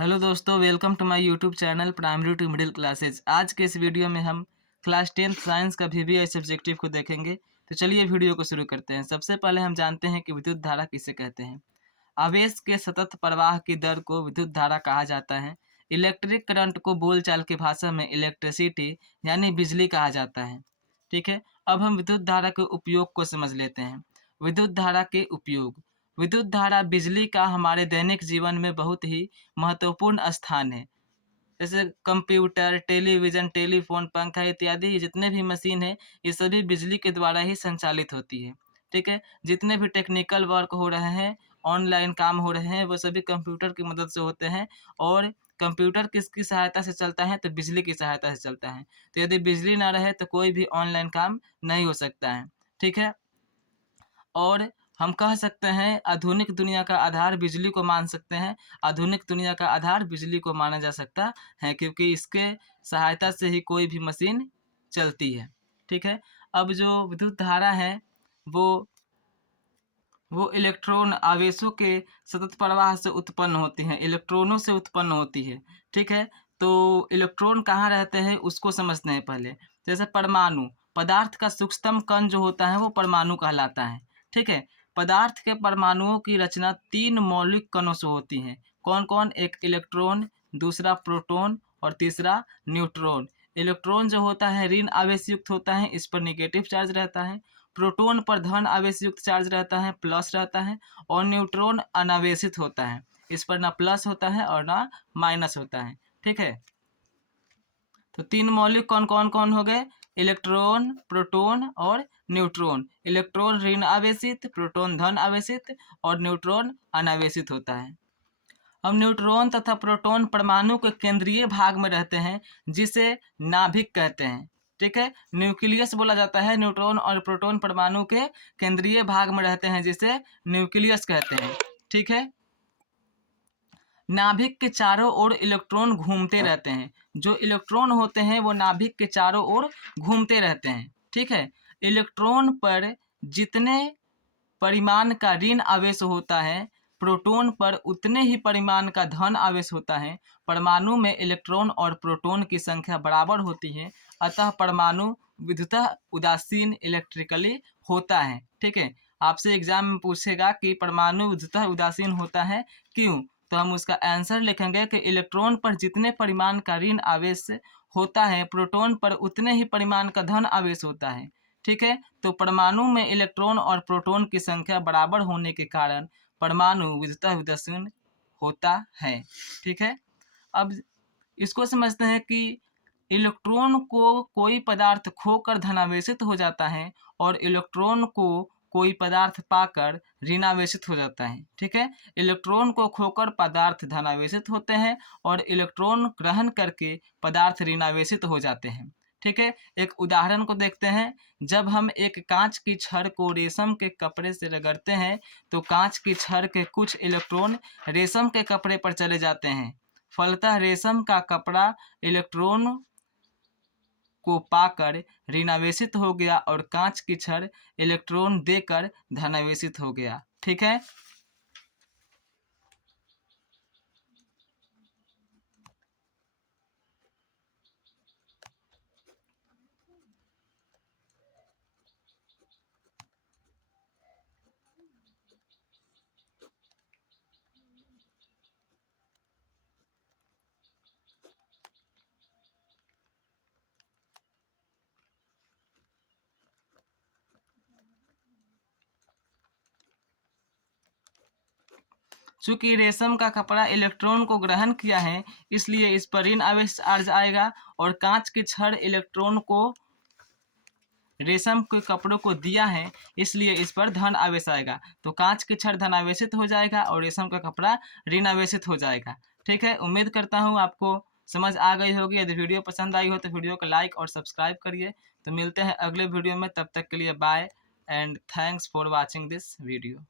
Hello दोस्तों, welcome to my YouTube channel primary to middle classes. आज के इस वीडियो में हम क्लास 10th साइंस का वीवीआई सब्जेक्टिव को देखेंगे। तो चलिए वीडियो को शुरू करते हैं। सबसे पहले हम जानते हैं कि विद्युत धारा किसे कहते हैं। आवेश के सतत प्रवाह की दर को विद्युत धारा कहा जाता है। इलेक्ट्रिक करंट को बोलचाल की भाषा में इलेक्ट्रिसिटी यानी बिजली कहा जाता है। ठीक है, अब हम विद्युत धारा के उपयोग को समझ लेते हैं। विद्युत धारा के उपयोग। विद्युत धारा बिजली का हमारे दैनिक जीवन में बहुत ही महत्वपूर्ण स्थान है। जैसे कंप्यूटर, टेलीविज़न, टेलीफ़ोन, पंखा इत्यादि ये जितने भी मशीन हैं, ये सभी बिजली के द्वारा ही संचालित होती है। ठीक है? जितने भी टेक्निकल वर्क हो रहे हैं, ऑनलाइन काम हो रहे हैं, वो सभी कंप्यूटर की मदद से होते हैं। और कंप्यूटर किसकी सहायता से चलता है? तो बिजली की सहायता से चलता है। तो यदि बिजली ना रहे तो कोई भी ऑनलाइन काम नहीं हो सकता है। ठीक है? और हम कह सकते हैं आधुनिक दुनिया का आधार बिजली को मान सकते हैं। आधुनिक दुनिया का आधार बिजली को माना जा सकता है, क्योंकि इसके सहायता से ही कोई भी मशीन चलती है। ठीक है? अब जो विद्युत धारा है वो इलेक्ट्रॉन आवेशों के सतत प्रवाह से उत्पन्न होती हैं, इलेक्ट्रॉनों से उत्पन्न होती है। ठीक है? तो इलेक्ट्रॉन कहाँ रहते हैं उसको समझते हैं पहले। जैसे परमाणु, पदार्थ का सूक्ष्मतम कण जो होता है वो परमाणु कहलाता है। ठीक है? पदार्थ के परमाणुओं की रचना 3 मौलिक कणों से होती है। कौन-कौन? एक इलेक्ट्रॉन, दूसरा प्रोटॉन और तीसरा न्यूट्रॉन। इलेक्ट्रॉन जो होता है ऋण आवेश युक्त होता है, इस पर नेगेटिव चार्ज रहता है। प्रोटॉन पर धन आवेश युक्त चार्ज रहता है, प्लस रहता है। और न्यूट्रॉन अनावेशित होता है, इस पर ना प्लस होता है और ना माइनस होता है। ठीक है? तो 3 मौलिक कौन कौन कौन हो गए? इलेक्ट्रॉन, प्रोटॉन और न्यूट्रॉन। इलेक्ट्रॉन ऋण आवेशित, प्रोटॉन धन आवेशित और न्यूट्रॉन अनावेशित होता है। अब न्यूट्रॉन तथा प्रोटॉन परमाणु के केंद्रीय भाग में रहते हैं, जिसे नाभिक कहते हैं। ठीक है? न्यूक्लियस बोला जाता है। न्यूट्रॉन और प्रोटॉन परमाणु के केंद्रीय भाग में रहते हैं, जिसे न्यूक्लियस कहते हैं। ठीक है? नाभिक के चारों ओर इलेक्ट्रॉन घूमते रहते हैं। जो इलेक्ट्रॉन होते हैं वो नाभिक के चारों ओर घूमते रहते हैं। ठीक है? इलेक्ट्रॉन पर जितने परिमाण का ऋण आवेश होता है, प्रोटॉन पर उतने ही परिमाण का धन आवेश होता है। परमाणु में इलेक्ट्रॉन और प्रोटॉन की संख्या बराबर होती है, अतः परमाणु विद्युतः उदासीन इलेक्ट्रिकली होता है। ठीक है? आपसे एग्जाम में पूछेगा कि परमाणु विद्युतः उदासीन होता है, क्यों? तो हम उसका आंसर लिखेंगे कि इलेक्ट्रॉन पर जितने परिमाण का ऋण आवेश होता है, प्रोटॉन पर उतने ही परिमाण का धन आवेश होता है। ठीक है? तो परमाणु में इलेक्ट्रॉन और प्रोटॉन की संख्या बराबर होने के कारण परमाणु विद्युतः उदासीन होता है। ठीक है? अब इसको समझते हैं कि इलेक्ट्रॉन को कोई पदार्थ खोकर धनावेशित हो जाता है और इलेक्ट्रॉन को कोई पदार्थ पाकर ऋणावेशित हो जाता है। ठीक है? इलेक्ट्रॉन को खोकर पदार्थ धनावेशित होते हैं और इलेक्ट्रॉन ग्रहण करके पदार्थ ऋणावेशित हो जाते हैं। ठीक है? एक उदाहरण को देखते हैं। जब हम एक कांच की छड़ को रेशम के कपड़े से रगड़ते हैं, तो कांच की छड़ के कुछ इलेक्ट्रॉन रेशम के कपड़े पर चले जाते हैं। फलतः रेशम का कपड़ा इलेक्ट्रॉन को पाकर ऋणावेशित हो गया और कांच की छड़ इलेक्ट्रॉन देकर धनावेशित हो गया। ठीक है? चूंकि रेशम का कपड़ा इलेक्ट्रॉन को ग्रहण किया है, इसलिए इस पर ऋण आवेश चार्ज आएगा और कांच की छड़ इलेक्ट्रॉन को रेशम के कपड़ों को दिया है, इसलिए इस पर धन आवेश आएगा। तो कांच की छड़ धनावेशित हो जाएगा और रेशम का कपड़ा ऋणावेशित हो जाएगा। ठीक है? उम्मीद करता हूँ आपको समझ आ गई होगी। यदि वीडियो पसंद आई हो तो वीडियो को लाइक और सब्सक्राइब करिए। तो मिलते हैं अगले वीडियो में, तब तक के लिए bye and thanks for watching this video.